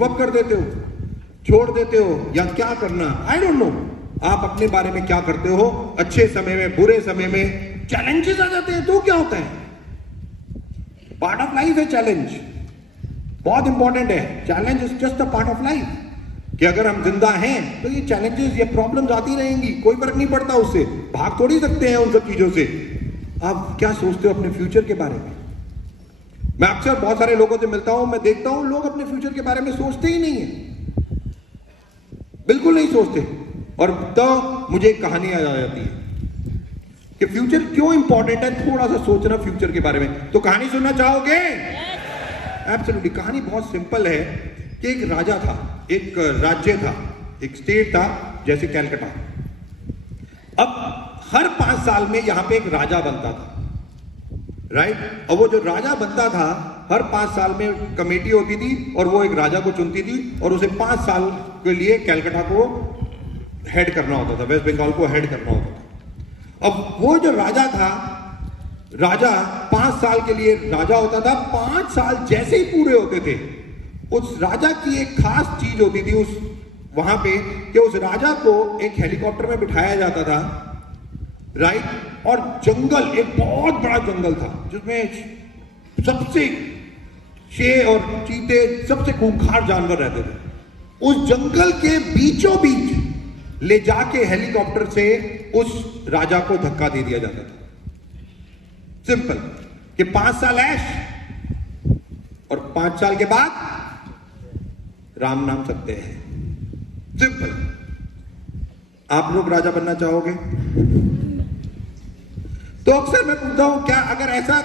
वक्त कर देते हो, छोड़ देते हो, या क्या करना, आई डोंट नो। आप अपने बारे में क्या करते हो? अच्छे समय में, बुरे समय में चैलेंजेस आ जाते हैं तो क्या होता है? पार्ट ऑफ लाइफ है चैलेंज, बहुत इंपॉर्टेंट है। Challenge is just a part of life, कि अगर हम जिंदा हैं तो ये चैलेंजेस, ये प्रॉब्लम्स आती रहेंगी, कोई फर्क नहीं पड़ता उससे, भाग थोड़ी सकते हैं उन सब चीजों से। आप क्या सोचते हो अपने फ्यूचर के बारे में? मैं अक्सर बहुत सारे लोगों से मिलता हूं, मैं देखता हूं लोग अपने फ्यूचर के बारे में सोचते ही नहीं है, बिल्कुल नहीं सोचते। और तो मुझे एक कहानी याद आ जाती है कि फ्यूचर क्यों इंपॉर्टेंट है, थोड़ा सा सोचना फ्यूचर के बारे में। तो कहानी सुनना चाहोगे? एब्सोल्युटली। कहानी बहुत सिंपल है कि एक राजा था, एक राज्य था, एक स्टेट था, जैसे कलकत्ता। अब हर 5 साल में यहां पे एक राजा बनता था, राइट। और वो जो राजा बनता था, हर 5 साल में कमेटी होती थी और वो एक राजा को चुनती थी और उसे 5 साल के लिए कलकत्ता को हेड करना होता था, वेस्ट बंगाल को हेड करना होता था। अब वो जो राजा था, राजा 5 साल के लिए राजा होता था। 5 साल जैसे ही पूरे होते थे, उस राजा की एक खास चीज होती थी उस वहां पे, कि उस राजा को एक हेलीकॉप्टर में बिठाया जाता था, राइट। और जंगल, एक बहुत बड़ा जंगल था जिसमें सबसे शेर और चीते, सबसे खूंखार जानवर रहते थे। उस जंगल के बीचों बीच ले जाके हेलीकॉप्टर से उस राजा को धक्का दे दिया जाता था। सिंपल, कि 5 साल ऐश और 5 साल के बाद राम नाम सत्य है। सिंपल। आप लोग राजा बनना चाहोगे? तो अक्सर मैं पूछता हूं, क्या अगर ऐसा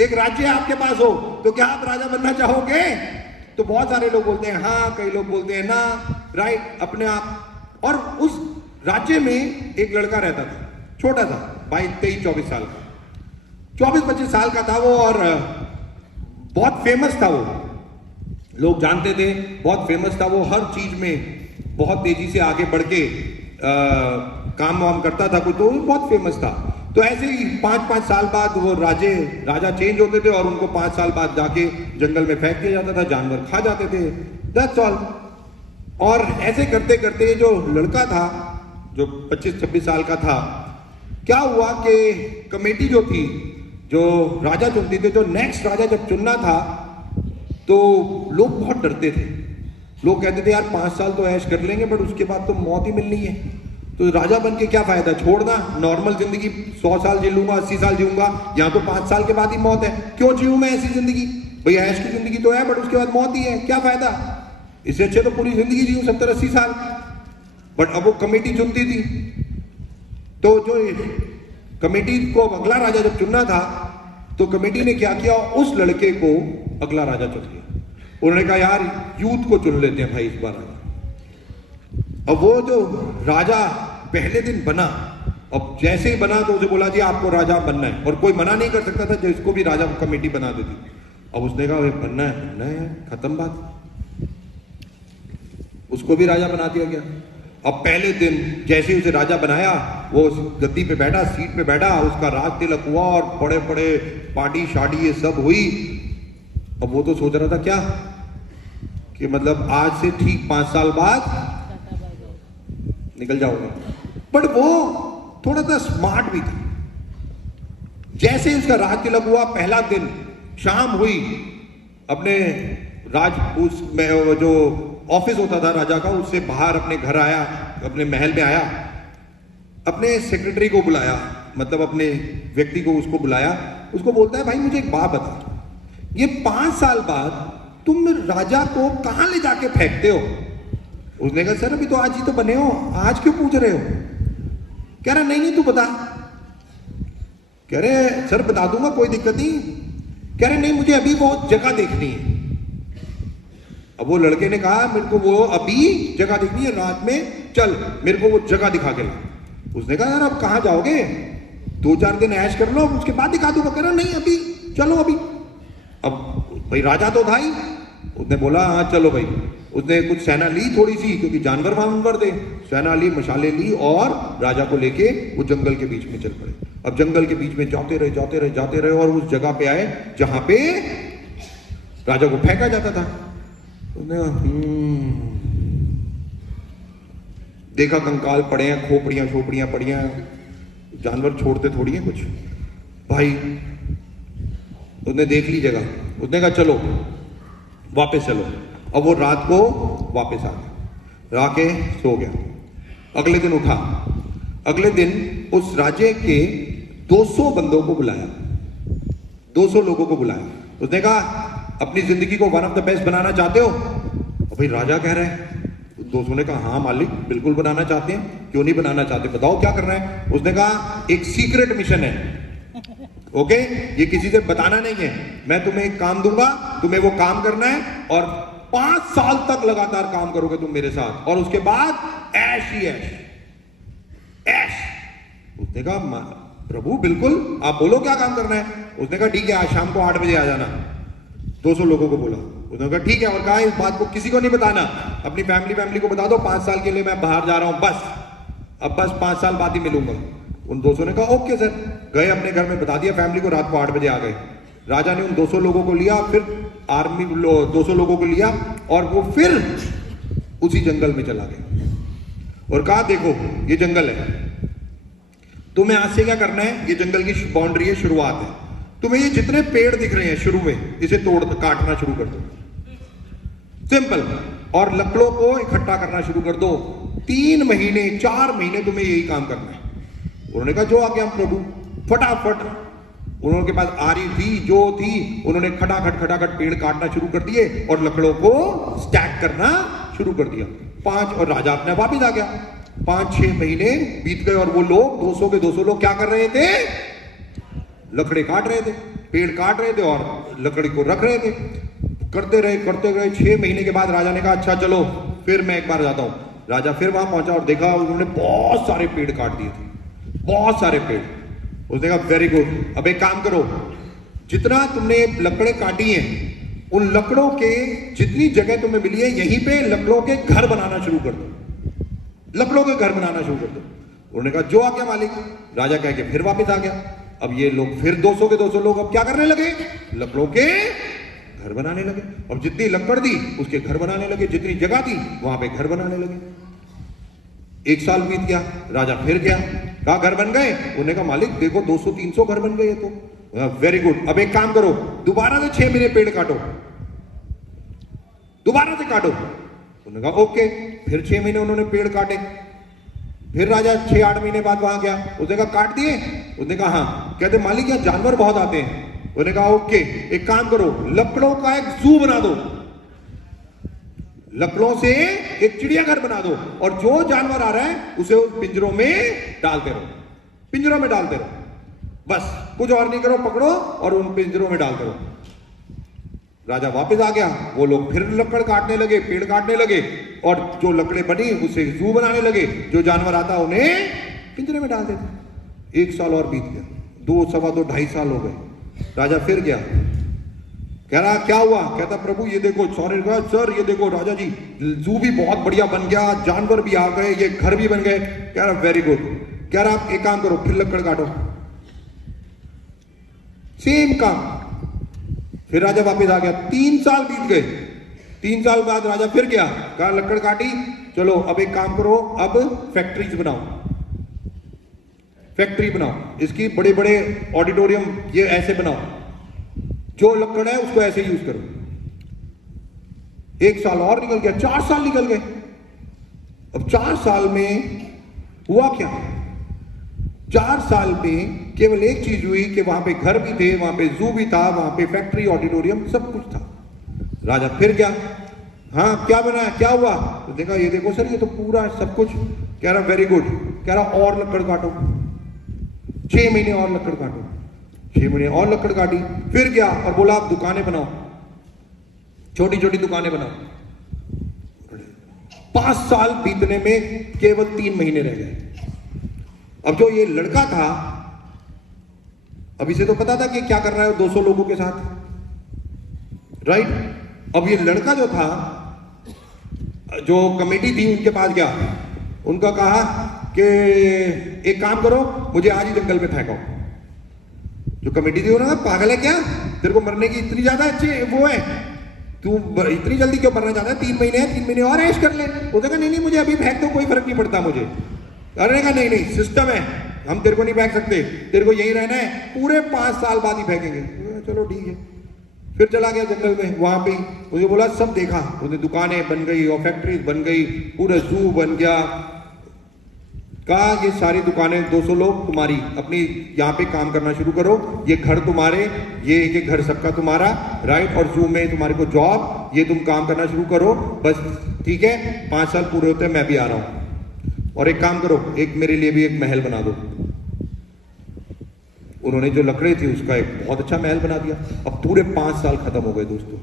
एक राज्य आपके पास हो तो क्या आप राजा बनना चाहोगे? तो बहुत सारे लोग बोलते हैं हाँ, कई लोग बोलते हैं ना, राइट, अपने आप। और उस राज्य में एक लड़का रहता था, छोटा था, 22-23-24 साल का, 24-25 साल का था वो, और बहुत फेमस था वो, लोग जानते थे, बहुत फेमस था वो, हर चीज में बहुत तेजी से आगे बढ़ के काम वाम करता था कुछ, तो वो बहुत फेमस था। तो ऐसे ही 5-5 साल बाद वो राजा चेंज होते थे और उनको 5 साल बाद जाके जंगल में फेंक दिया जाता था, जानवर खा जाते थे, दैट्स ऑल। और ऐसे करते करते जो लड़का था, जो 25-26 साल का था, क्या हुआ कि कमेटी जो थी, जो राजा चुनती थी, जो नेक्स्ट राजा जब चुनना था, तो लोग बहुत डरते थे। लोग कहते थे यार 5 साल तो ऐश कर लेंगे, बट उसके बाद तो मौत ही मिलनी है, तो राजा बन के क्या फायदा, छोड़ना, नॉर्मल जिंदगी 100 साल जी लूंगा, 80 साल जीऊंगा, यहाँ तो 5 साल के बाद ही मौत है, क्यों जीऊं मैं ऐसी जिंदगी? भाई ऐश की जिंदगी तो है, बट उसके बाद मौत ही है, क्या फायदा? इससे अच्छे तो पूरी जिंदगी जीऊं, 70-80 साल। बट अब वो कमेटी चुनती थी, तो जो कमेटी को अगला राजा जब चुनना था, तो कमेटी ने क्या किया, उस लड़के को अगला राजा चुन लिया। उन्होंने कहा यार यूथ को चुन लेते हैं भाई इस बार। अब वो जो राजा पहले दिन बना, अब जैसे ही बना तो उसे बोला जी आपको राजा बनना है, और कोई मना नहीं कर सकता था, जिसको भी राजा कमेटी बना देती। अब उसने कहा बनना है, खत्म बात, उसको भी राजा बना दिया गया। अब पहले दिन जैसे ही उसे राजा बनाया, वो गद्दी पे बैठा, सीट पे बैठा, उसका राज तिलक हुआ और बड़े बड़े पार्टी शादी ये सब हुई। अब वो तो सोच रहा था क्या, कि मतलब आज से ठीक 5 साल बाद निकल जाओगे, बट वो थोड़ा सा स्मार्ट भी था। जैसे ही उसका राज तिलक हुआ, पहला दिन शाम हुई, अपने जो ऑफिस होता था राजा का, उससे बाहर अपने घर आया, अपने महल में आया, अपने सेक्रेटरी को बुलाया, मतलब अपने व्यक्ति को उसको बुलाया, उसको बोलता है भाई मुझे एक बात बता, ये 5 साल बाद तुम राजा को कहां ले जाके फेंकते हो? उसने कहा सर अभी तो आज ही तो बने हो, आज क्यों पूछ रहे हो? कह रहा नहीं तू बता। कह रहे सर बता दूंगा, कोई दिक्कत नहीं। कह रहे नहीं मुझे अभी वो जगह देखनी है। अब वो लड़के ने कहा मेरे को वो अभी जगह देखनी है, रात में चल मेरे को वो जगह दिखा के ला। उसने कहा यार अब कहां जाओगे, 2-4 दिन ऐश कर लो, उसके बाद दिखा दूंगा। कह रहा नहीं अभी चलो अभी। अब भाई राजा तो था ही, उसने बोला हाँ चलो भाई। उसने कुछ सेना ली थोड़ी सी, क्योंकि जानवर वानवर दे, सेना ली, मशाले ली, और राजा को लेके वो जंगल के बीच में चल पड़े। अब जंगल के बीच में जाते रहे और उस जगह पे आए जहां पे राजा को फेंका जाता था। उसने कहा देखा कंकाल पड़े हैं, खोपड़ियां छोपड़ियां पड़ी हैं, जानवर छोड़ते थोड़ी हैं कुछ भाई। उसने देख ली जगह, उसने कहा चलो वापस चलो। अब वो रात को वापस आ गया, आके सो गया। अगले दिन उठा, अगले दिन उस राज्य के 200 बंदों को बुलाया, 200 लोगों को बुलाया। उसने कहा अपनी जिंदगी को वन ऑफ द बेस्ट बनाना चाहते हो? और भाई राजा कह रहे हैं। 200 ने कहा हाँ मालिक बिल्कुल बनाना चाहते हैं, क्यों नहीं बनाना चाहते, बताओ क्या करना है। उसने कहा एक सीक्रेट मिशन है, ओके, ये किसी से बताना नहीं है, मैं तुम्हें एक काम दूंगा, तुम्हें वो काम करना है और 5 साल तक लगातार काम करोगे तुम मेरे साथ, और उसके बाद ऐश ही ऐश, ऐश। उसने कहा प्रभु बिल्कुल, आप बोलो क्या काम करना है। उसने कहा ठीक है, आज शाम को 8 बजे आ जाना। 200 लोगों को बोला, उसने कहा ठीक है, और कहा इस बात को किसी को नहीं बताना, अपनी फैमिली को बता दो 5 साल के लिए मैं बाहर जा रहा हूं, बस अब बस 5 साल बाद ही मिलूंगा। उन 200 ने कहा ओके सर। गए अपने घर में बता दिया फैमिली को, रात को 8 बजे आ गए। राजा ने उन 200 लोगों को लिया, फिर आर्मी 200 लोगों को लिया और वो फिर उसी जंगल में चला गया और कहा देखो ये जंगल है, तुम्हें आज से क्या करना है, ये जंगल की बाउंड्री है, शुरुआत है, तुम्हें ये जितने पेड़ दिख रहे हैं शुरू में इसे काटना शुरू कर दो, सिंपल, और लकड़ों को इकट्ठा करना शुरू कर दो। 3 महीने 4 महीने तुम्हें यही काम करना है। उन्होंने कहा जो आ गया प्रभु। फटाफट उन्होंने के पास आरी थी जो थी, उन्होंने खटाखट पेड़ काटना शुरू कर दिए और लकड़ों को स्टैक करना शुरू कर दिया। 5 और राजा अपने वापिस आ गया। 5-6 महीने बीत गए और वो लोग 200 के 200 लोग क्या कर रहे थे, लकड़े काट रहे थे, पेड़ काट रहे थे और लकड़ी को रख रहे थे। करते रहे 6 महीने के बाद राजा ने कहा अच्छा चलो फिर मैं एक बार जाता हूं। राजा फिर वहां पहुंचा और देखा उन्होंने बहुत सारे पेड़ काट दिए थे, बहुत सारे पेड़। उसने कहा वेरी गुड, अब एक काम करो, जितना तुमने लकड़े काटी हैं उन लकड़ों के जितनी जगह तुम्हें मिली है यहीं पे लकड़ों के घर बनाना शुरू कर दो, लकड़ों के घर बनाना शुरू कर दो। उन्होंने कहा जो आ गया मालिक। राजा कह के फिर वापस आ गया। अब ये लोग फिर 200 के 200 लोग अब क्या करने लगे, लकड़ों के घर बनाने लगे। अब जितनी लकड़ दी उसके घर बनाने लगे, जितनी जगह थी वहां पे घर बनाने लगे। 1 साल बीत गया, राजा फिर गया, कहा घर बन गए। उन्होंने कहा मालिक देखो 200-300 घर बन गए। तो वेरी गुड, अब एक काम करो, दोबारा से 6 महीने पेड़ काटो, दोबारा से काटो। उन्होंने कहा ओके, फिर 6 महीने उन्होंने पेड़ काटे। फिर राजा 6-8 महीने बाद वहां गया, उसने कहा काट दिए। उसने कहा हाँ। कहते मालिक यहाँ जानवर बहुत आते हैं। उन्होंने कहा ओके, एक काम करो, लकड़ों का एक जू बना दो, लकड़ों से एक चिड़ियाघर बना दो और जो जानवर आ रहा है उसे उस पिंजरों में डालते रहो, पिंजरों में डालते रहो, बस कुछ और नहीं करो, पकड़ो और उन पिंजरों में डालते रहो। राजा वापस आ गया, वो लोग फिर लकड़ काटने लगे, पेड़ काटने लगे और जो लकड़े बनी उसे जू बनाने लगे, जो जानवर आता उन्हें पिंजरे में डाल देते। 1 साल और बीत गया, 2, सवा 2, 2.5 साल हो गए। राजा फिर गया, कह रहा क्या हुआ। कहता प्रभु ये देखो, सर ये देखो राजा जी, जू भी बहुत बढ़िया बन गया, जानवर भी आ गए, ये घर भी बन गए। कह रहा वेरी गुड। कह रहा आप एक काम करो, फिर लकड़ काटो, सेम काम। फिर राजा वापस आ गया। 3 साल बीत गए। 3 साल बाद राजा फिर गया, कहा लकड़ काटी, चलो अब एक काम करो, अब फैक्ट्रीज बनाओ, फैक्ट्री बनाओ, इसकी बड़े बड़े ऑडिटोरियम ये ऐसे बनाओ, जो लकड़ है उसको ऐसे यूज करो। 1 साल और निकल गया, 4 साल निकल गए। अब 4 साल में हुआ क्या, 4 साल में केवल एक चीज हुई कि वहां पे घर भी थे, वहां पे जू भी था, वहां पे फैक्ट्री ऑडिटोरियम सब कुछ था। राजा फिर गया, हाँ क्या बना, क्या हुआ। तो देखा ये देखो सर ये तो पूरा सब कुछ। कह रहा वेरी गुड। कह रहा और लकड़ काटो, 6 महीने और लकड़ काटो। 6 महीने और लकड़ काटी। फिर गया और बोला आप दुकानें बनाओ, छोटी छोटी दुकानें बनाओ। 5 साल बीतने में केवल 3 महीने रह गए। अब जो ये लड़का था, अब इसे तो पता था कि क्या कर रहा है 200 लोगों के साथ, राइट। अब ये लड़का जो था, जो कमेटी थी उनके पास गया, उनका कहा कि एक काम करो, मुझे आज ही जंगल में फेंको। जो कमेटी थी उन्होंने कहा पागल है क्या, तेरे को मरने की इतनी ज्यादा अच्छी वो है, तू इतनी जल्दी क्यों मरना चाहता है? 3 महीने है, 3 महीने और ऐश कर ले। वो कहा नहीं नहीं मुझे अभी फेंक दो, कोई फर्क नहीं पड़ता मुझे। अरे कहा नहीं नहीं सिस्टम है, हम तेरे को नहीं फेंक सकते, तेरे को यही रहना है, पूरे 5 साल बाद ही फेंकेंगे। चलो ठीक है। फिर चला गया जंगल में, वहां पे मुझे बोला सब देखा, उसने दुकानें बन गई और फैक्ट्रीज बन गई, पूरा जू बन गया। कहा ये सारी दुकानें 200 लोग तुम्हारी, अपनी यहाँ पे काम करना शुरू करो, ये घर तुम्हारे, ये एक घर सबका तुम्हारा, राइट, और जू में तुम्हारे को जॉब, ये तुम काम करना शुरू करो बस, ठीक है। 5 साल पूरे होते हैं मैं भी आ रहा हूं, और एक काम करो, एक मेरे लिए भी एक महल बना दो। उन्होंने जो लकड़ी थी उसका एक बहुत अच्छा महल बना दिया। अब पूरे 5 साल खत्म हो गए दोस्तों,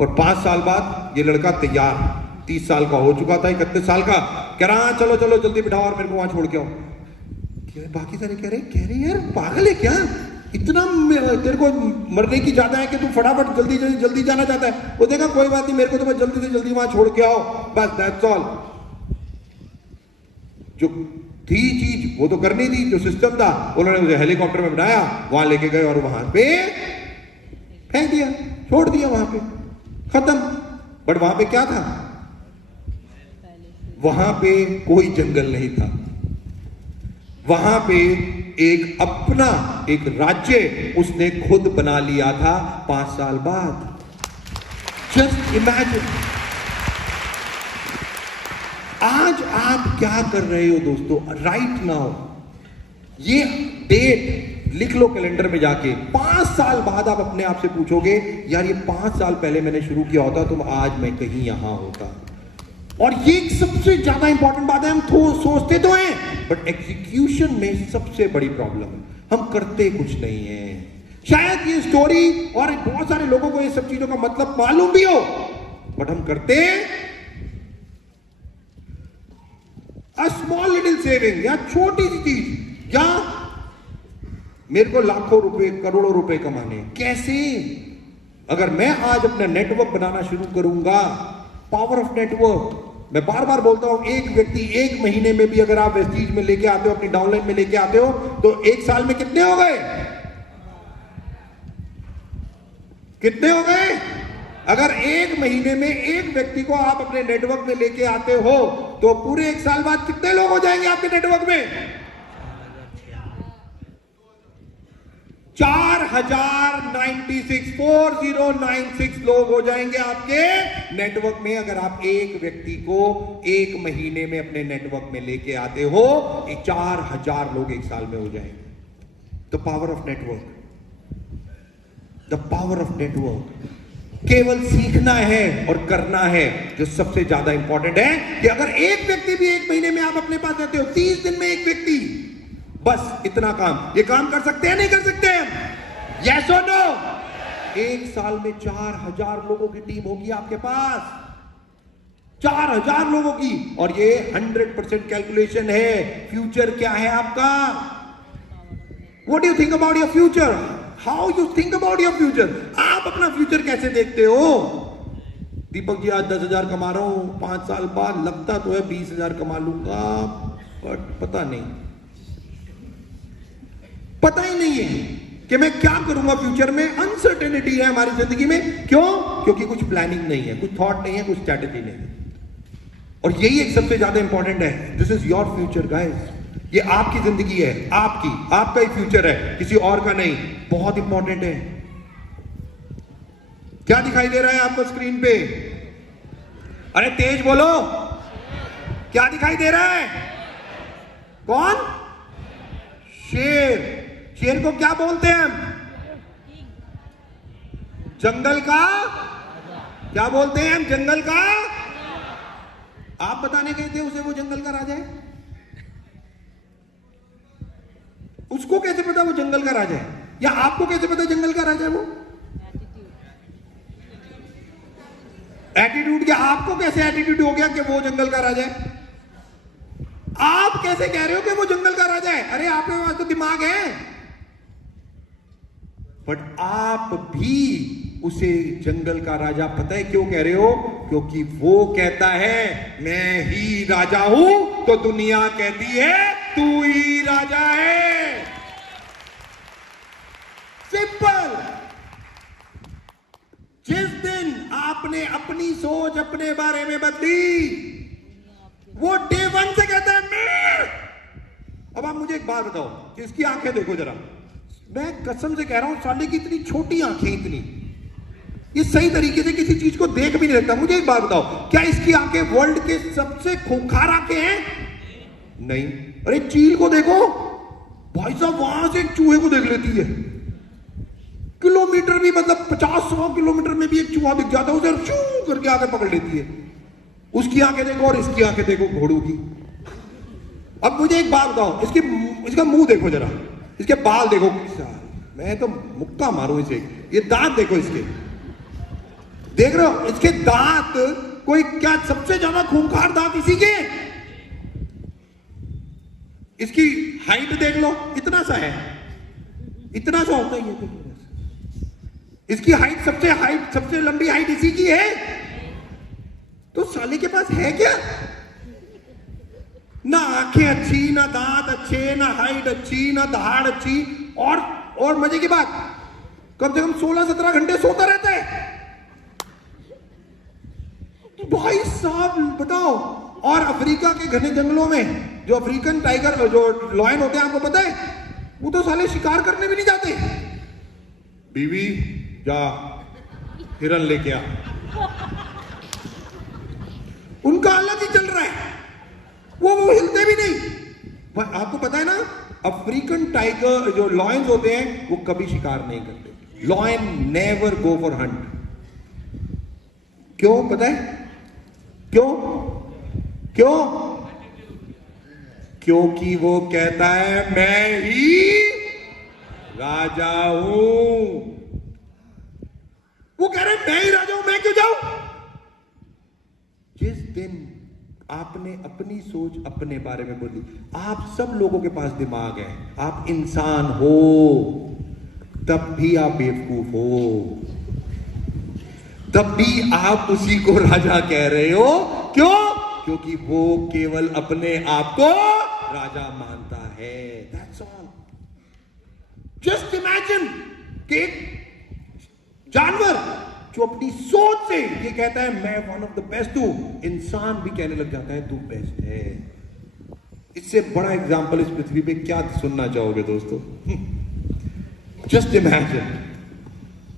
और 5 साल बाद ये लड़का तैयार, 30 साल का हो चुका था, 31 साल का, कह रहा चलो चलो जल्दी बिठाओ और मेरे को वहां छोड़ के आओ। बाकी सारे कह रहे यार पागल है क्या, इतना तेरे को मरने की ज्यादा है कि तू फटाफट जल्दी जल्दी जल्दी जाना चाहता है। वो देखा कोई बात नहीं, मेरे को तो बस जल्दी से जल्दी वहां छोड़ के आओ, बस दैट्स ऑल। जो थी चीज वो तो करनी थी, जो सिस्टम था उन्होंने मुझे हेलीकॉप्टर में बनाया, वहां लेके गए और वहां पे फेंक दिया, छोड़ दिया, वहां पे खत्म। बट वहां पे क्या था? वहां पे कोई जंगल नहीं था, वहां पे एक अपना एक राज्य उसने खुद बना लिया था 5 साल बाद। जस्ट इमेजिन आज आप क्या कर रहे हो दोस्तों, राइट नाउ। ये डेट लिख लो कैलेंडर में जाके, 5 साल बाद आप अपने आप से पूछोगे यार ये 5 साल पहले मैंने शुरू किया होता तो आज मैं कहीं यहां होता। और ये सबसे ज्यादा इंपॉर्टेंट बात है, हम सोचते तो हैं बट एग्जीक्यूशन में सबसे बड़ी प्रॉब्लम है, हम करते कुछ नहीं है। शायद ये स्टोरी और बहुत सारे लोगों को ये सब चीजों का मतलब मालूम भी हो, बट हम करते अ स्मॉल लिटिल सेविंग, या छोटी सी चीज, या मेरे को लाखों रुपए करोड़ों रुपए कमाने, कैसे? अगर मैं आज अपना नेटवर्क बनाना शुरू करूंगा, पावर ऑफ नेटवर्क, मैं बार बार बोलता हूं, एक व्यक्ति 1 महीने में भी अगर आप वेस्टीज में लेके आते हो, अपनी डाउनलाइन में लेके आते हो, तो 1 साल में कितने हो गए? कितने हो गए? अगर 1 महीने में एक व्यक्ति को आप अपने नेटवर्क में लेके आते हो, तो पूरे 1 साल बाद कितने लोग हो जाएंगे आपके नेटवर्क में? 4096 लोग हो जाएंगे आपके नेटवर्क में, अगर आप एक व्यक्ति को 1 महीने में अपने नेटवर्क में लेके आते हो, 4000 लोग 1 साल में हो जाएंगे। The power of network, the power of network. केवल सीखना है और करना है जो सबसे ज्यादा इंपॉर्टेंट है, कि अगर एक व्यक्ति भी 1 महीने में आप अपने पास रहते हो, 30 दिन में एक व्यक्ति, बस इतना काम, ये काम कर सकते हैं नहीं कर सकते हैं? यस और नो? 1 साल में 4000 लोगों की टीम होगी आपके पास, 4000 लोगों की, और ये 100% कैलकुलेशन है। फ्यूचर क्या है आपका? What do you think about your future? How you think about your future? आप अपना फ्यूचर कैसे देखते हो? दीपक जी आज 10,000 कमा रहा हूं, 5 साल बाद लगता तो है 20,000 कमा लूंगा, बट पता नहीं, पता ही नहीं है कि मैं क्या करूंगा फ्यूचर में। अनसर्टेनिटी है हमारी जिंदगी में, क्यों? क्योंकि कुछ प्लानिंग नहीं है, कुछ थॉट नहीं है, कुछ स्ट्रैटेजी नहीं है। और यही एक सबसे ज्यादा इंपॉर्टेंट है। This is your future guys, ये आपकी जिंदगी है, आपकी, आपका ही फ्यूचर है, किसी और का नहीं। बहुत इंपॉर्टेंट है। क्या दिखाई दे रहा है आपको स्क्रीन पे? अरे तेज बोलो, क्या दिखाई दे रहा है? कौन? शेर। शेर को क्या बोलते हैं हम? जंगल का, क्या बोलते हैं हम? जंगल का। आप बताने गए थे उसे वो जंगल का राजा है? उसको कैसे पता वो जंगल का राजा है? या आपको कैसे पता जंगल का राजा है वो? एटीट्यूड। क्या आपको कैसे एटीट्यूड हो गया कि वो जंगल का राजा है? आप कैसे कह रहे हो कि वो जंगल का राजा है? अरे आपके पास तो दिमाग है। बट आप भी उसे जंगल का राजा पता है क्यों कह रहे हो? क्योंकि वो कहता है मैं ही राजा हूं, तो दुनिया कहती है तू ही राजा है। सिंपल। जिस दिन आप आपने अपनी सोच अपने बारे में बदली, वो डे वन से कहता है मैं। अब आप मुझे एक बात बताओ कि इसकी आंखें देखो जरा, मैं कसम से कह रहा हूं साले की इतनी छोटी आंखें, इतनी, ये सही तरीके से किसी चीज को देख भी नहीं सकता। मुझे एक बात बताओ, क्या इसकी आंखें वर्ल्ड के सबसे खूंखार आंखें हैं? नहीं। अरे चील को देखो भाई साहब, वहां से एक चूहे को देख लेती है, किलोमीटर भी, मतलब 50-100 किलोमीटर में भी एक चूहा दिख जाता है, उसे शू करके आके पकड़ लेती है। उसकी आंखें देखो और इसकी आंखें देखो घोड़ों की। अब मुझे एक बात बताओ, इसका मुंह देखो जरा, इसके बाल देखो, मैं तो मुक्का मारूं इसे। ये दांत देखो इसके, देख रहे हो इसके दांत, कोई क्या सबसे ज्यादा खूंखार दांत इसी के। इसकी हाइट देख लो, इतना सा है, इतना सा होता है ये। इसकी हाइट सबसे लंबी हाइट इसी की है। तो साले के पास है क्या? ना आंखें अच्छी, ना दांत अच्छे, ना हाइट अच्छी, ना दहाड़ अच्छी, और मजे की बात, कम से कम 16-17 घंटे सोता रहता है भाई साहब, बताओ। और अफ्रीका के घने जंगलों में जो अफ्रीकन टाइगर, जो लॉयन होते हैं, आपको पता है, वो तो साले शिकार करने भी नहीं जाते। बीवी जा हिरन लेके आ, उनका अलग ही चल रहा है, वो हिलते भी नहीं। आपको पता है ना, अफ्रीकन टाइगर जो लॉयंस होते हैं वो कभी शिकार नहीं करते। Lion never go for Hunt. क्यों पता है? क्यों? क्योंकि वो कहता है मैं ही राजा हूं। वो कह रहे हैं मैं ही राजा हूं, मैं क्यों जाऊं? जिस दिन आपने अपनी सोच अपने बारे में बोली, आप सब लोगों के पास दिमाग है, आप इंसान हो, तब भी आप बेवकूफ हो, तब भी आप उसी को राजा कह रहे हो। क्यों? क्योंकि वो केवल अपने आप को राजा मानता है। That's all. Just imagine कि एक जानवर जो अपनी सोच से ये कहता है मैं वन ऑफ द बेस्ट हूं, इंसान भी कहने लग जाता है तू बेस्ट है। इससे बड़ा एग्जाम्पल इस पृथ्वी पे क्या सुनना चाहोगे दोस्तों? जस्ट इमेजिन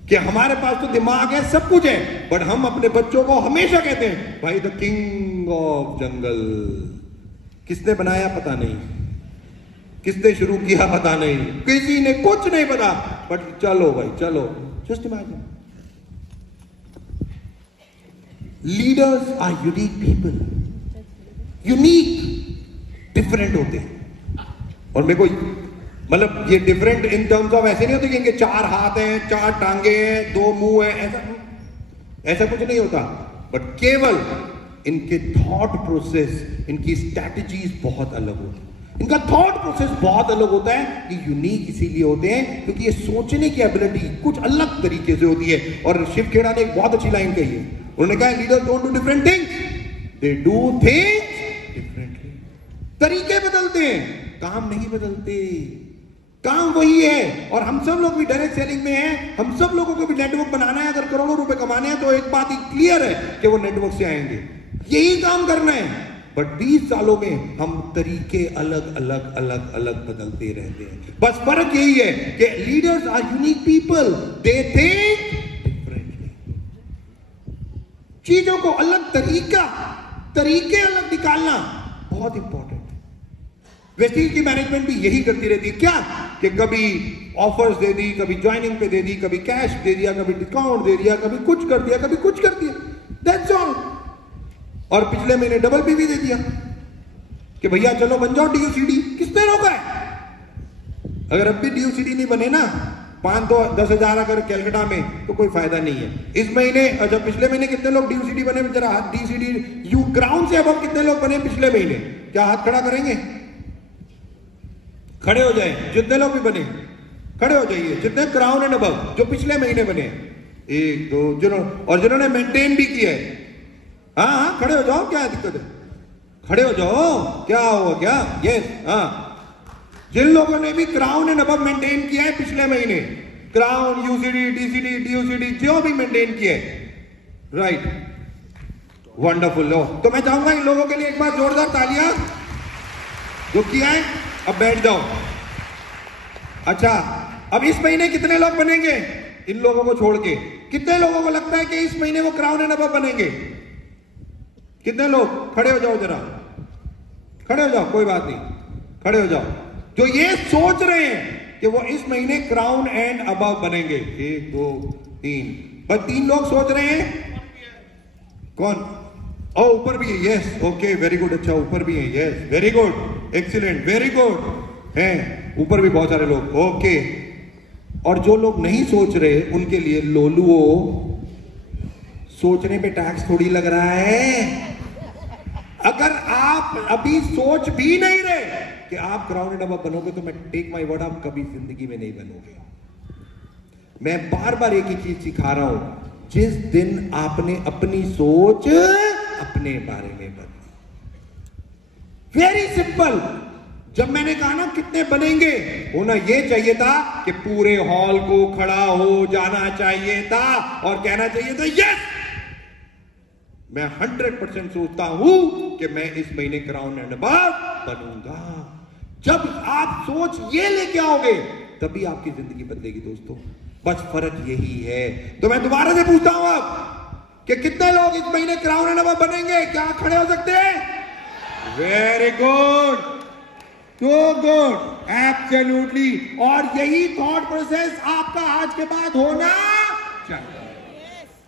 कि हमारे पास तो दिमाग है, सब कुछ है, बट हम अपने बच्चों को हमेशा कहते हैं भाई द किंग ऑफ जंगल। किसने बनाया पता नहीं, किसने शुरू किया पता नहीं, किसी ने कुछ नहीं पता, बट चलो भाई चलो। Just imagine, leaders are unique people, unique, different होते हैं। और मेरे को मतलब ये डिफरेंट इन टर्म्स ऑफ ऐसे नहीं होते कि इनके 4 हाथ हैं, 4 टांगे हैं, 2 मुंह हैं, ऐसा कुछ नहीं होता, बट केवल इनके थॉट प्रोसेस, इनकी स्ट्रैटेजीज बहुत अलग होती है। इनका थॉट प्रोसेस बहुत अलग होता है। ये यूनिक इसीलिए होते हैं क्योंकि ये सोचने की एबिलिटी कुछ अलग तरीके से होती है। और शिव खेड़ा ने एक बहुत अच्छी लाइन कही है, उन्होंने कहा leaders don't do different things, they do things differently. तरीके बदलते हैं, काम नहीं बदलते, काम वही है। और हम सब लोग भी डायरेक्ट सेलिंग में हैं, हम सब लोगों को भी नेटवर्क बनाना है। अगर करोड़ों रुपए कमाने हैं तो एक बात ही क्लियर है कि वो नेटवर्क से आएंगे, यही काम करना है। बट 20 सालों में हम तरीके अलग अलग बदलते रहते हैं। बस फर्क यही है कि leaders are unique people, they think differently. चीजों को अलग तरीके अलग निकालना बहुत इंपॉर्टेंट है। वेस्टीज की मैनेजमेंट भी यही करती रहती है, क्या कि कभी ऑफर्स दे दी, कभी ज्वाइनिंग पे दे दी, कभी कैश दे दिया, कभी डिस्काउंट दे दिया, कभी कुछ कर दिया, कभी कुछ कर दिया, दैट्स ऑल। और पिछले महीने डबल भी दे दिया कि भैया चलो बन जाओ डीयूसीडी। किसने रोका है? अगर अब भी डीयूसीडी नहीं बने ना, 5-10 हजार अगर कैलकाटा में, तो कोई फायदा नहीं है। इस महीने, अच्छा पिछले महीने कितने लोग डीयूसीडी बने? जरा डीयूसीडी यू ग्राउंड से अब कितने लोग बने पिछले महीने? क्या हाथ खड़ा करेंगे? खड़े हो जाए, जितने लोग भी बने खड़े हो जाइए, जितने क्राउन एंड अबव जो पिछले महीने बने, 1 2 और जिन्होंने मेंटेन भी किया है, हाँ खड़े हो जाओ, क्या दिक्कत है? खड़े हो जाओ, क्या हुआ क्या? यस, हाँ। जिन लोगों ने भी क्राउन एंड अबव मेंटेन किया है पिछले महीने, क्राउन, यूसीडी, डीसीडी, डीयूसीडी जो भी मेंटेन किया है, राइट, वंडरफुल। लो तो मैं चाहूंगा इन लोगों के लिए एक बार जोरदार तालियां जो किया है। अब बैठ जाओ। अच्छा, अब इस महीने कितने लोग बनेंगे इन लोगों को छोड़ के? कितने लोगों को लगता है कि इस महीने वो क्राउन एंड अबव बनेंगे? कितने लोग? खड़े हो जाओ जरा, खड़े हो जाओ, कोई बात नहीं, खड़े हो जाओ। जो ये सोच रहे हैं कि वो इस महीने क्राउन एंड अबव बनेंगे, 1 2 3, बस 3 लोग सोच रहे हैं। कौन? ओ ऊपर भी है, यस, ओके, वेरी गुड। अच्छा ऊपर भी है, yes, very good, excellent, very good है। ऊपर भी बहुत सारे लोग, ओके। और जो लोग नहीं सोच रहे उनके लिए लोलुओ, सोचने पे टैक्स थोड़ी लग रहा है। अगर आप अभी सोच भी नहीं रहे कि आप क्राउन एंड अबव बनोगे तो मैं टेक माय वर्ड, आप कभी जिंदगी में नहीं बनोगे। मैं बार बार एक ही चीज सिखा रहा हूं, जिस दिन आपने अपनी सोच अपने बारे में बदली, वेरी सिंपल। जब मैंने कहा ना कितने बनेंगे, होना ये चाहिए था कि पूरे हॉल को खड़ा हो जाना चाहिए था और कहना चाहिए था यस, मैं 100% सोचता हूं कि मैं इस महीने क्राउन एंड अबव बनूंगा। जब आप सोच ये लेके आओगे तभी आपकी जिंदगी बदलेगी दोस्तों, बस फर्क यही है। तो मैं दोबारा से पूछता हूं अब कि कितने लोग इस महीने क्राउन एंड अबव बनेंगे? क्या खड़े हो सकते हैं? Very good, so good, absolutely. और यही थॉट प्रोसेस आपका आज के बाद होना चाहिए।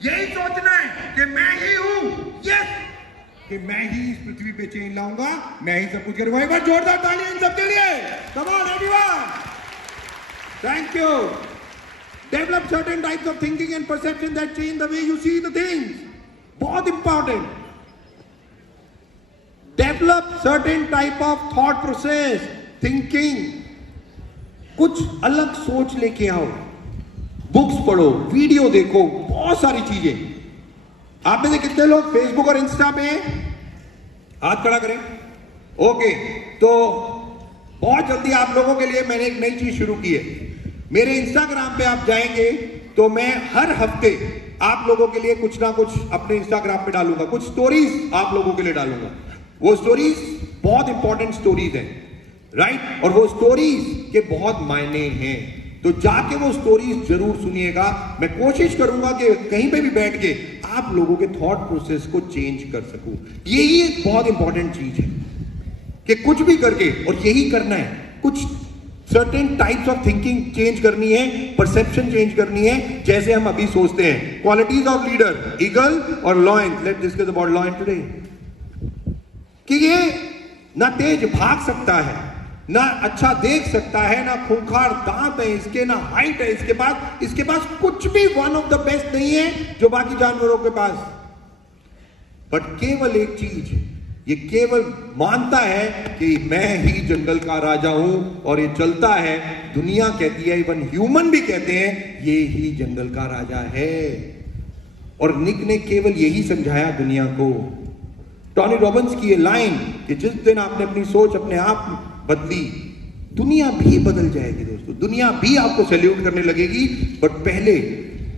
यही सोचना है कि मैं ही हूं, यस, कि मैं ही इस पृथ्वी पे चेंज लाऊंगा, मैं ही सब कुछ करूंगा। एक बार जोरदार तालियां इन सबके लिए। Come on everyone, thank you. Develop certain types of thinking and perception that change the way you see the things. बहुत important. Develop certain type of thought process, thinking. कुछ अलग सोच लेके आओ, बुक्स पढ़ो, वीडियो देखो, बहुत सारी चीजें। आप में से कितने लोग फेसबुक और इंस्टा पे हैं? हाथ खड़ा करें। ओके, तो बहुत जल्दी आप लोगों के लिए मैंने एक नई चीज शुरू की है। मेरे इंस्टाग्राम पे आप जाएंगे तो मैं हर हफ्ते आप लोगों के लिए कुछ ना कुछ अपने इंस्टाग्राम पे डालूंगा, कुछ स्टोरीज आप लोगों के लिए डालूंगा। वो स्टोरीज बहुत इंपॉर्टेंट स्टोरीज हैं, राइट? और वो स्टोरीज के बहुत मायने हैं, तो जाके वो स्टोरीज जरूर सुनिएगा। मैं कोशिश करूंगा कि कहीं पे भी बैठ के आप लोगों के थॉट प्रोसेस को चेंज कर सकूं। यही एक बहुत इंपॉर्टेंट चीज है कि कुछ भी करके, और यही करना है, कुछ certain types of thinking change करनी है, परसेप्शन चेंज करनी है। जैसे हम अभी सोचते हैं, क्वालिटीज ऑफ लीडर, ईगल और lion. Let's discuss about lion today. कि ये ना तेज भाग सकता है, ना अच्छा देख सकता है, ना खूंखार दांत है इसके, ना हाइट है इसके पास कुछ भी वन ऑफ द बेस्ट नहीं है जो बाकी जानवरों के पास। बट केवल एक चीज, ये केवल मानता है कि मैं ही जंगल का राजा हूं और ये चलता है। दुनिया कहती है, इवन ह्यूमन भी कहते हैं, ये ही जंगल का राजा है। और निक ने केवल यही समझाया दुनिया को। टॉनी रॉबिन्स की ये लाइन कि जिस दिन आपने अपनी सोच अपने आप बदली, दुनिया भी बदल जाएगी दोस्तों, दुनिया भी आपको सैल्यूट करने लगेगी। बट पहले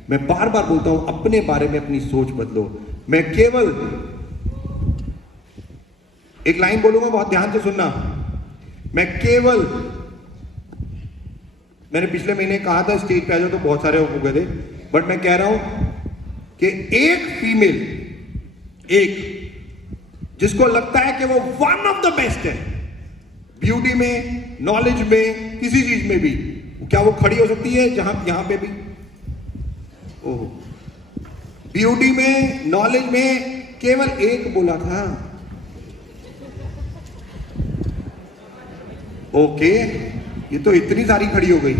मैं बार बार बोलता हूं, अपने बारे में अपनी सोच बदलो। मैं केवल एक लाइन बोलूंगा, बहुत ध्यान से सुनना। मैंने पिछले महीने कहा था स्टेज पे आ जाओ तो बहुत सारे हो गए थे, बट मैं कह रहा हूं कि एक फीमेल, एक जिसको लगता है कि वो वन ऑफ द बेस्ट है, ब्यूटी में, नॉलेज में, किसी चीज में भी, क्या वो खड़ी हो सकती है यहां पे भी? ओह, ब्यूटी में, नॉलेज में केवल एक बोला था। ओके, ये तो इतनी सारी खड़ी हो गई।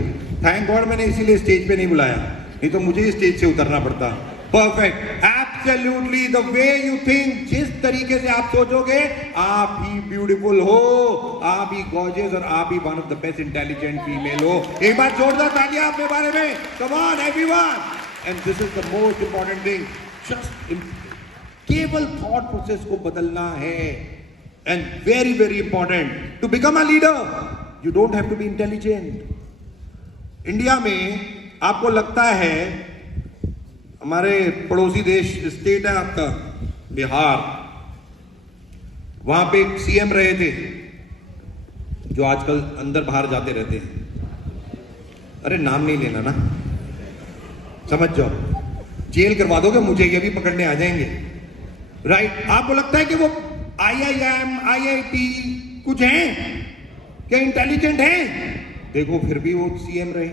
थैंक गॉड मैंने इसीलिए स्टेज पे नहीं बुलाया, नहीं तो मुझे ही स्टेज से उतरना पड़ता। Perfect, absolutely the way you think, जिस तरीके से आप सोचोगे आप ही ब्यूटीफुल हो, आप ही गॉर्जियस और आप ही one of the best intelligent female हो। एक बार जोरदार तालियां अपने बारे में। Come on everyone. And this is the most important thing, just केवल थॉट प्रोसेस को बदलना है। And very very important, to become a leader you don't have to be intelligent. India में आपको लगता है हमारे पड़ोसी देश स्टेट है आपका बिहार, वहां पे एक सीएम रहे थे जो आजकल अंदर बाहर जाते रहते हैं। अरे नाम नहीं लेना ना, समझ जाओ, जेल करवा दोगे मुझे, ये भी पकड़ने आ जाएंगे। राइट, आपको लगता है कि वो IIM IIT कुछ हैं क्या, इंटेलिजेंट हैं? देखो फिर भी वो सीएम रहे।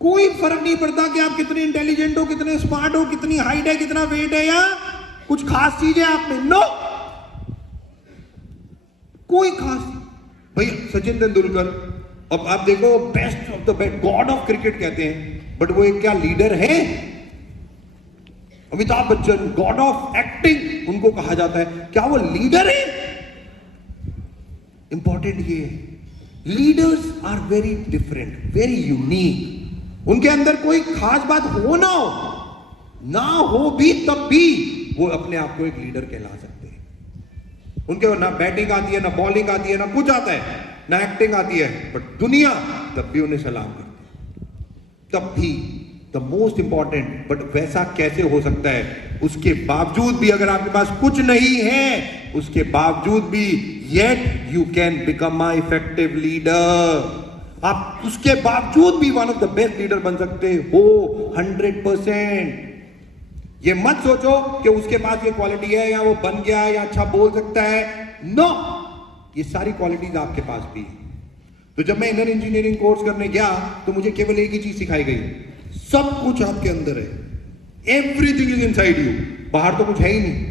कोई फर्क नहीं पड़ता कि आप कितने इंटेलिजेंट हो, कितने स्मार्ट हो, कितनी हाइट है, कितना वेट है, या कुछ खास चीज है आप में। नो, कोई खास। भाई सचिन तेंदुलकर, अब आप देखो, best of the best, God of cricket कहते हैं, बट वो एक क्या लीडर है? Amitabh Bachchan, God of acting उनको कहा जाता है, क्या वो लीडर है? इंपॉर्टेंट ये है, leaders are very different, very unique. उनके अंदर कोई खास बात हो ना हो भी, तब भी वो अपने आप को एक लीडर कहला सकते हैं। उनके ना बैटिंग आती है, ना बॉलिंग आती है, ना कुछ आता है, ना एक्टिंग आती है, बट दुनिया तब भी उन्हें सलाम करती है। तब भी द मोस्ट इंपॉर्टेंट, बट वैसा कैसे हो सकता है? उसके बावजूद भी अगर आपके पास कुछ नहीं है, उसके बावजूद भी yet you can become a effective leader. आप उसके बावजूद भी one of the best leader बन सकते हो 100%। ये मत सोचो कि उसके पास ये क्वालिटी है, या वो बन गया, या अच्छा बोल सकता है। नो, ये सारी क्वालिटीज आपके पास भी है। तो जब मैं इंडियन इंजीनियरिंग कोर्स करने गया तो मुझे केवल एक ही चीज सिखाई गई, सब कुछ आपके अंदर है, एवरीथिंग इज इनसाइड यू, बाहर तो कुछ है ही नहीं।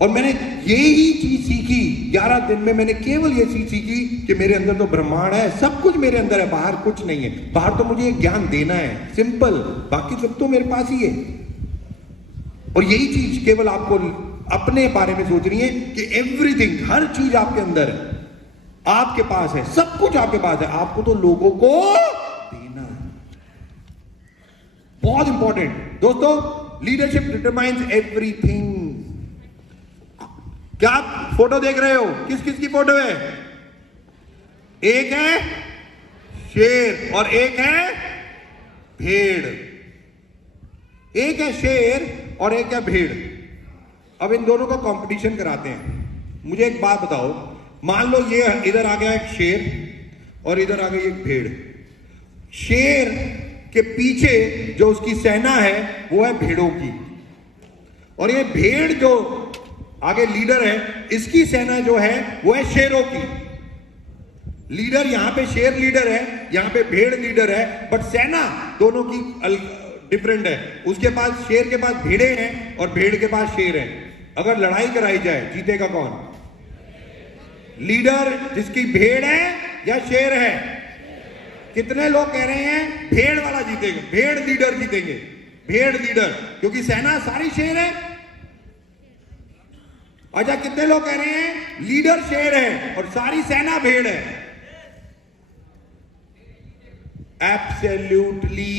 और मैंने यही चीज सीखी 11 दिन में, मैंने केवल ये चीज सीखी कि मेरे अंदर तो ब्रह्मांड है, सब कुछ मेरे अंदर है, बाहर कुछ नहीं है। बाहर तो मुझे ज्ञान देना है, सिंपल, बाकी सब तो मेरे पास ही है। और यही चीज केवल आपको अपने बारे में सोचनी है कि एवरीथिंग, हर चीज आपके अंदर है, आपके पास है, सब कुछ आपके पास है, आपको तो लोगों को देना है। बहुत इंपॉर्टेंट दोस्तों, लीडरशिप डिटरमाइंस एवरीथिंग। क्या आप फोटो देख रहे हो? किस किस की फोटो है? एक है शेर और एक है भेड़। एक है शेर और एक है भेड़। अब इन दोनों का कंपटीशन कराते हैं। मुझे एक बात बताओ, मान लो ये इधर आ गया एक शेर और इधर आ गई एक भेड़। शेर के पीछे जो उसकी सेना है वो है भेड़ों की, और ये भेड़ जो आगे लीडर है, इसकी सेना जो है वो है शेरों की। लीडर यहां पे शेर लीडर है, यहां पे भेड़ लीडर है, बट सेना दोनों की डिफरेंट है। उसके पास, शेर के पास भेड़े हैं और भेड़ के पास शेर है। अगर लड़ाई कराई जाए, जीतेगा कौन? लीडर जिसकी भेड़ है या शेर है? कितने लोग कह रहे हैं भेड़ वाला जीतेगा, भेड़ लीडर जीतेंगे, भेड़ लीडर, क्योंकि सेना सारी शेर है। अच्छा, कितने लोग कह रहे हैं लीडर शेर है और सारी सेना भेड़ है? Absolutely,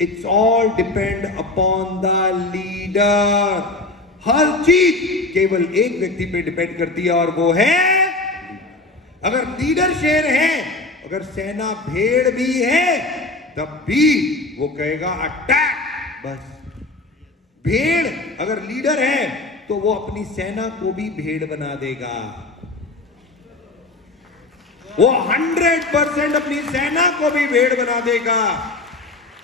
it's all depend upon the leader. हर चीज केवल एक व्यक्ति पे डिपेंड करती है, और वो है, अगर लीडर शेर है, अगर सेना भेड़ भी है, तब भी वो कहेगा अटैक। बस भेड़ अगर लीडर है तो वो अपनी सेना को भी भेड़ बना देगा। वो 100% अपनी सेना को भी भेड़ बना देगा।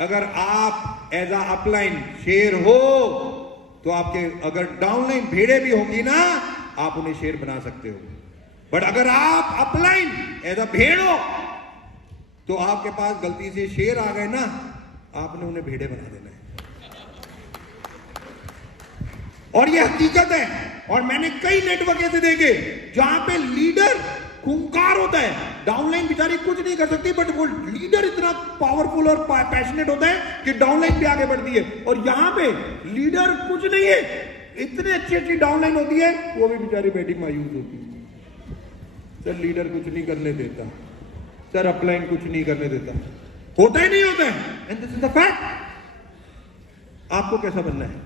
अगर आप एज अ अपलाइन शेर हो तो आपके अगर डाउनलाइन भेड़े भी होंगी ना, आप उन्हें शेर बना सकते हो। बट अगर आप अपलाइन एज अ भेड़ हो तो आपके पास गलती से शेर आ गए ना, आपने उन्हें भेड़े बना देना है। और ये हकीकत है। और मैंने कई नेटवर्क ऐसे देखे जहां पे लीडर खूंखार होता है, डाउनलाइन बेचारी कुछ नहीं कर सकती, बट वो लीडर इतना पावरफुल और पैशनेट होता है कि डाउनलाइन भी आगे बढ़ती है। और यहां पे लीडर कुछ नहीं है, इतनी अच्छी अच्छी डाउनलाइन होती है, वो भी बेचारी बैठी मायूस होती है। सर लीडर कुछ नहीं करने देता, सर अपलाइन कुछ नहीं करने देता, होता ही नहीं होता है। And this is the fact. आपको कैसा बनना है?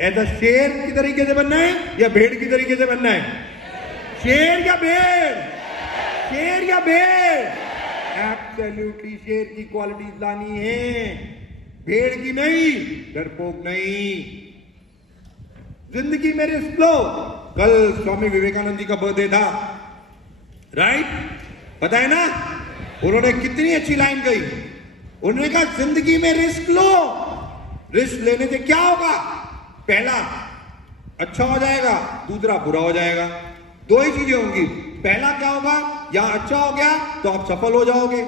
एज अ शेर की तरीके से बनना है या भेड़ की तरीके से बनना है? शेर या भेड़? शेर या भेड़? एब्सोल्युटली शेर की क्वालिटीज लानी है, भेड़ की नहीं, डरपोक नहीं। जिंदगी में रिस्क लो। कल स्वामी विवेकानंद जी का बर्थडे था, राइट? पता है ना उन्होंने कितनी अच्छी लाइन कही। उन्होंने कहा जिंदगी में रिस्क लो। रिस्क लेने से क्या होगा? पहला अच्छा हो जाएगा, दूसरा बुरा हो जाएगा। दो ही चीजें होंगी। पहला क्या होगा? या अच्छा हो गया तो आप सफल हो जाओगे।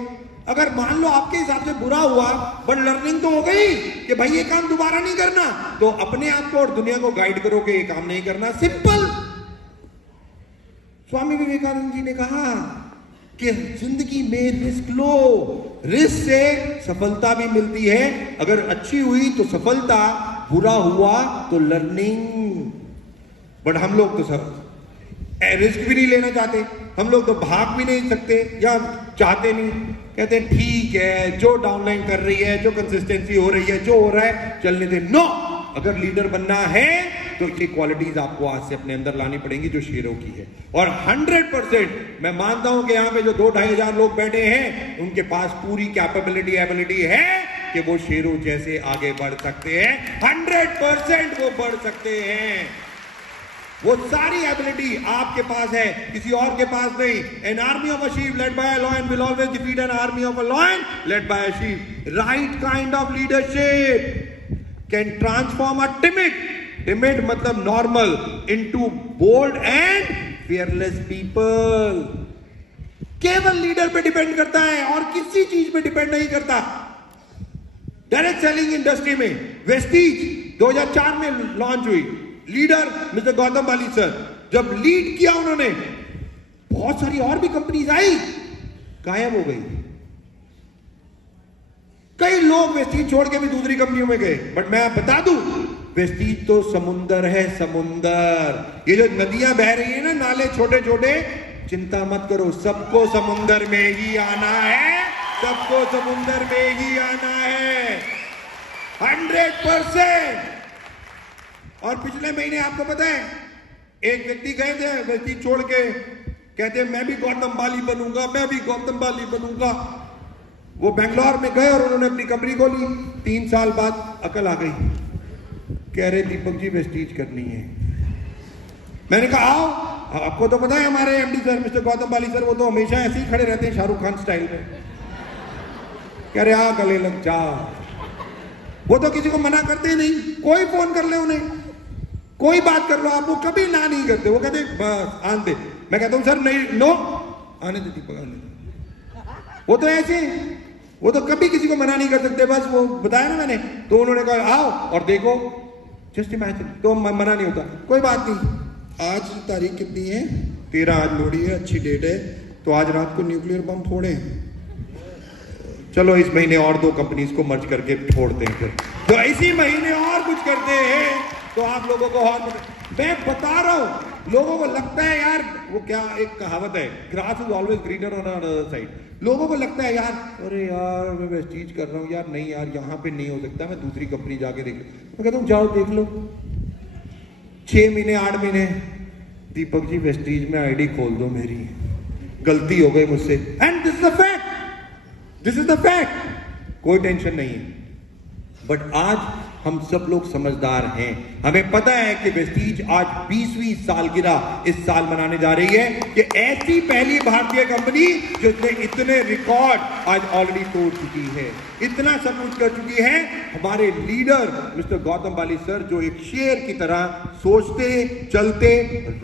अगर मान लो आपके हिसाब से बुरा हुआ, बट लर्निंग तो हो गई कि भाई ये काम दोबारा नहीं करना, तो अपने आप को और दुनिया को गाइड करो कि ये काम नहीं करना। सिंपल। स्वामी विवेकानंद जी ने कहा कि जिंदगी में रिस्क लो। रिस्क से सफलता भी मिलती है। अगर अच्छी हुई तो सफलता, बुरा हुआ तो लर्निंग। बट हम लोग तो सब रिस्क भी नहीं लेना चाहते। हम लोग तो भाग भी नहीं सकते या चाहते नहीं। कहते हैं ठीक है, जो डाउनलाइन कर रही है, जो कंसिस्टेंसी हो रही है, जो हो रहा है चलने दे। नो, अगर लीडर बनना है तो ये क्वालिटीज आपको आज से अपने अंदर लानी पड़ेंगी जो शेरों की है। और 100% मैं मानता हूं कि यहां पे जो 2-2,500 लोग बैठे हैं, उनके पास पूरी कैपेबिलिटी एबिलिटी है कि वो शेरों जैसे आगे बढ़ सकते हैं। 100% वो बढ़ सकते हैं। वो सारी एबिलिटी आपके पास है, किसी और के पास नहीं। An army of a sheep led by a lion will always defeat an army of a lion led by a sheep. Right kind of leadership can transform a timid मतलब normal into bold and fearless people। केवल leader पे depend करता है और किसी चीज पे depend नहीं करता। डायरेक्ट सेलिंग इंडस्ट्री में वेस्टीज 2004 में लॉन्च हुई। Leader mister Gautam Bali sir जब लीड किया उन्होंने, बहुत सारी और भी कंपनीज आई, गायब हो गई। कई लोग वेस्टीज छोड़ के भी दूसरी कंपनियों में गए। बट मैं बता दूं, वेस्टीज तो समुंदर है, समुंदर। ये जो नदियां बह रही है ना, नाले छोटे छोटे, चिंता मत करो, सबको समुंदर में ही आना है। सबको समुंदर में ही आना है 100%। और पिछले महीने आपको पता है, एक व्यक्ति गए थे वेस्टीज छोड़ के, कहते हैं मैं भी गौतम बाली बनूंगा, मैं भी गौतम बाली बनूंगा। वो बेंगलोर में गए और उन्होंने अपनी कंपनी खोली। 3 साल बाद अकल आ गई, कह रहे दीपक जी वेस्टीज करनी है। मैंने कहा आओ, आपको तो पता है हमारे MD sir mister Gautam Bali sir, वो तो हमेशा ऐसे ही खड़े रहते हैं शाहरुख खान स्टाइल में। कह रहे हाँ गले लग जा। वो तो किसी को मना करते नहीं, कोई फोन कर ले उन्हें, कोई बात कर लो आप, वो कभी ना नहीं करते। वो कहते बस आने दे। मैं कहता हूं सर नहीं, नो, आने दे दीपक, आने दे। वो तो ऐसे, वो तो कभी किसी को मना नहीं कर सकते। बस वो बताया ना मैंने, तो उन्होंने कहा आओ और देखो, जस्ट इमेजिन। तो मना नहीं होता, कोई बात नहीं। आज तारीख कितनी है? 13, आज लोहड़ी है, अच्छी डेट है, तो आज रात को न्यूक्लियर बम फोड़े। चलो इस महीने और 2 कंपनीज को मर्ज करके फोड़ते हैं। फिर तो इसी महीने और कुछ करते हैं तो आप लोगों को और। मैं बता रहा हूं, लोगों को लगता है यार, वो क्या एक कहावत है, grass is always greener on other side. लोगों को लगता है यार, अरे यार मैं वेस्टीज कर रहा हूं यार, नहीं यार यहाँ पे नहीं हो सकता, मैं दूसरी कंपनी जाके देख लूं। मैं कहता हूं जाओ देख लो। 6 महीने 8 महीने, दीपक जी वेस्टीज में आईडी खोल दो मेरी, गलती हो गई मुझसे। And this is the fact, this is the fact. कोई टेंशन नहीं है। बट आज हम सब लोग समझदार हैं, हमें पता है कि वेस्टीज आज 20वीं सालगिरह इस साल मनाने जा रही है कि ऐसी पहली भारतीय कंपनी जिसने इतने रिकॉर्ड आज ऑलरेडी तोड़ चुकी है, इतना सब कुछ कर चुकी है। हमारे leader mister Gautam Bali sir जो एक शेर की तरह सोचते चलते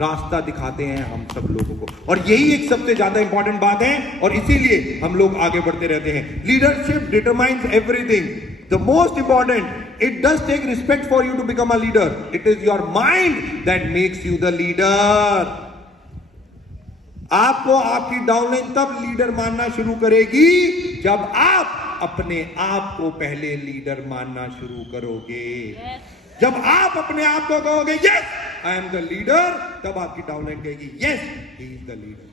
रास्ता दिखाते हैं हम सब लोगों को, और यही एक सबसे ज्यादा इंपॉर्टेंट बात है और इसीलिए हम लोग आगे बढ़ते रहते हैं। Leadership determines everything. The most important, it does take respect for you to become a leader. It is your mind that makes you the leader. आपको आपकी डाउनलाइन तब लीडर मानना शुरू करेगी जब आप अपने आप को पहले लीडर मानना शुरू करोगे। जब आप अपने आप को कहोगे yes I am the leader, तब आपकी डाउनलाइन कहेगी yes he is the leader.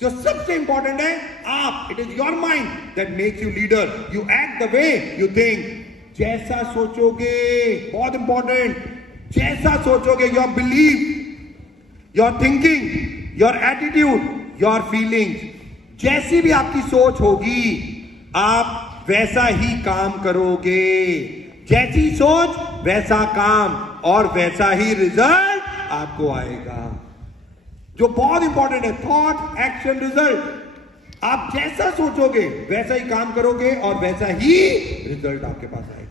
जो सबसे इंपॉर्टेंट है, आप, it is your mind that makes you leader. You act the way you think. जैसा सोचोगे, बहुत इंपॉर्टेंट, जैसा सोचोगे, your belief, your thinking, your attitude, your feelings, जैसी भी आपकी सोच होगी आप वैसा ही काम करोगे। जैसी सोच वैसा काम और वैसा ही रिजल्ट आपको आएगा, जो बहुत इंपॉर्टेंट है। Thought action result. आप जैसा सोचोगे वैसा ही काम करोगे और वैसा ही रिजल्ट आपके पास आएगा।